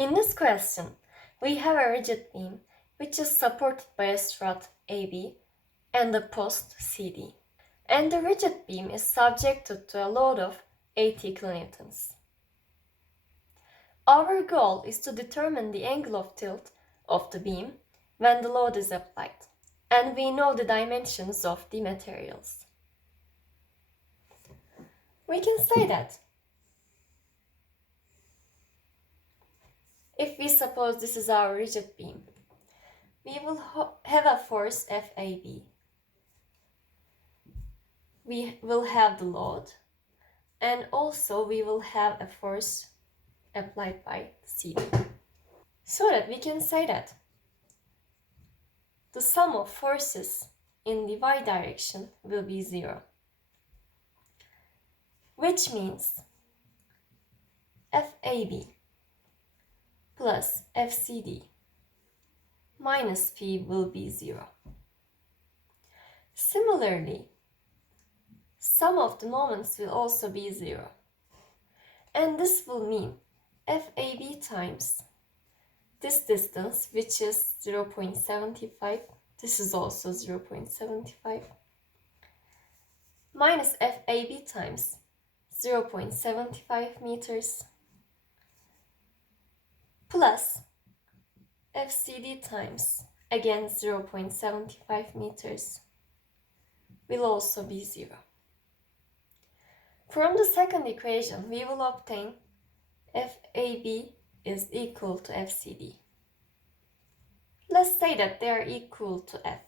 In this question, we have a rigid beam which is supported by a strut AB and a post CD. And the rigid beam is subjected to a load of 80 kilonewtons. Our goal is to determine the angle of tilt of the beam when the load is applied, and we know the dimensions of the materials. We can say that if we suppose this is our rigid beam, we will have a force FAB. We will have the load, and also we will have a force applied by CD. So that we can say that the sum of forces in the y direction will be 0. Which means FAB plus FCD minus P will be 0. Similarly, sum of the moments will also be 0. And this will mean FAB times this distance, which is 0.75, this is also 0.75, minus FAB times 0.75 meters plus FCD times, again 0.75 meters, will also be 0. From the second equation, we will obtain FAB is equal to FCD. Let's say that they are equal to F.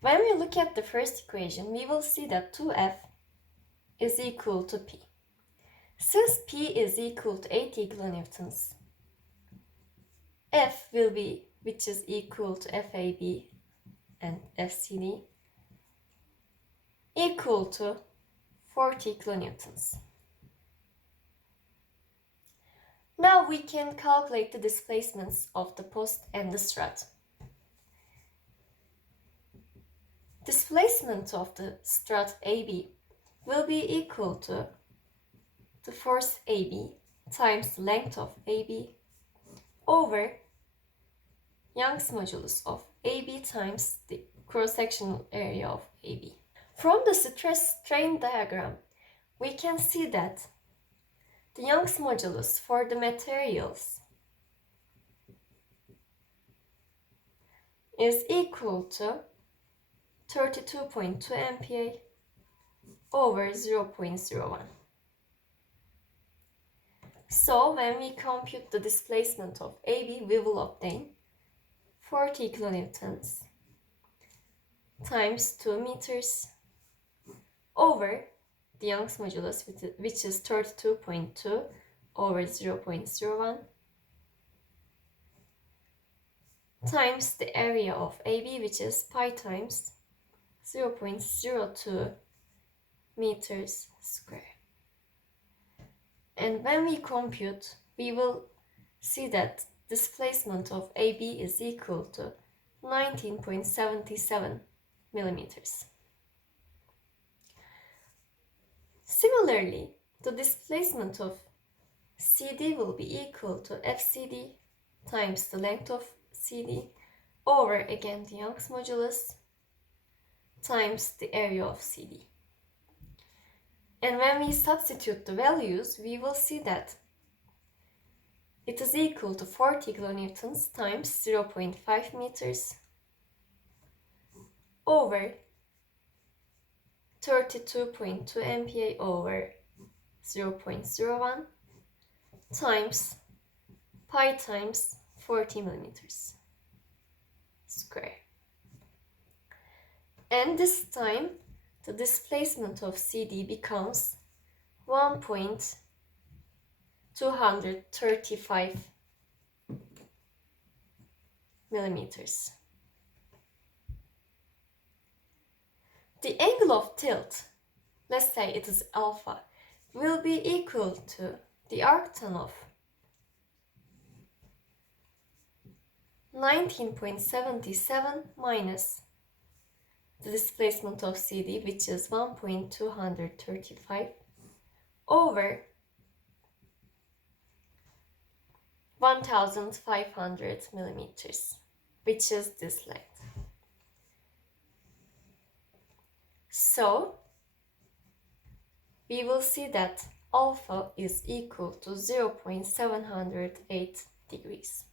When we look at the first equation, we will see that 2F is equal to P. Since P is equal to 80 kilonewtons, F will be, which is equal to FAB and FCD, equal to 40 kilonewtons. Now we can calculate the displacements of the post and the strut. Displacement of the strut AB will be equal to the force AB times the length of AB over Young's modulus of AB times the cross-sectional area of AB. From the stress-strain diagram, we can see that the Young's modulus for the materials is equal to 32.2 MPa over 0.01. So when we compute the displacement of AB, we will obtain 40 kilonewtons times 2 meters over the Young's modulus, which is 32.2 over 0.01, times the area of AB, which is pi times 0.02 meters square. And when we compute, we will see that displacement of AB is equal to 19.77 millimeters. Similarly, the displacement of CD will be equal to FCD times the length of CD over, again, the Young's modulus times the area of CD. And when we substitute the values, we will see that it is equal to 40 kilonewtons times 0.5 meters over 32.2 MPa over 0.01 times pi times 40 millimeters square. And this time, the displacement of CD becomes 1.235 millimeters. The angle of tilt, let's say it is alpha, will be equal to the arctan of 19.77 minus the displacement of CD, which is 1.235 over 1500 millimeters, which is this length. So we will see that alpha is equal to 0.708 degrees.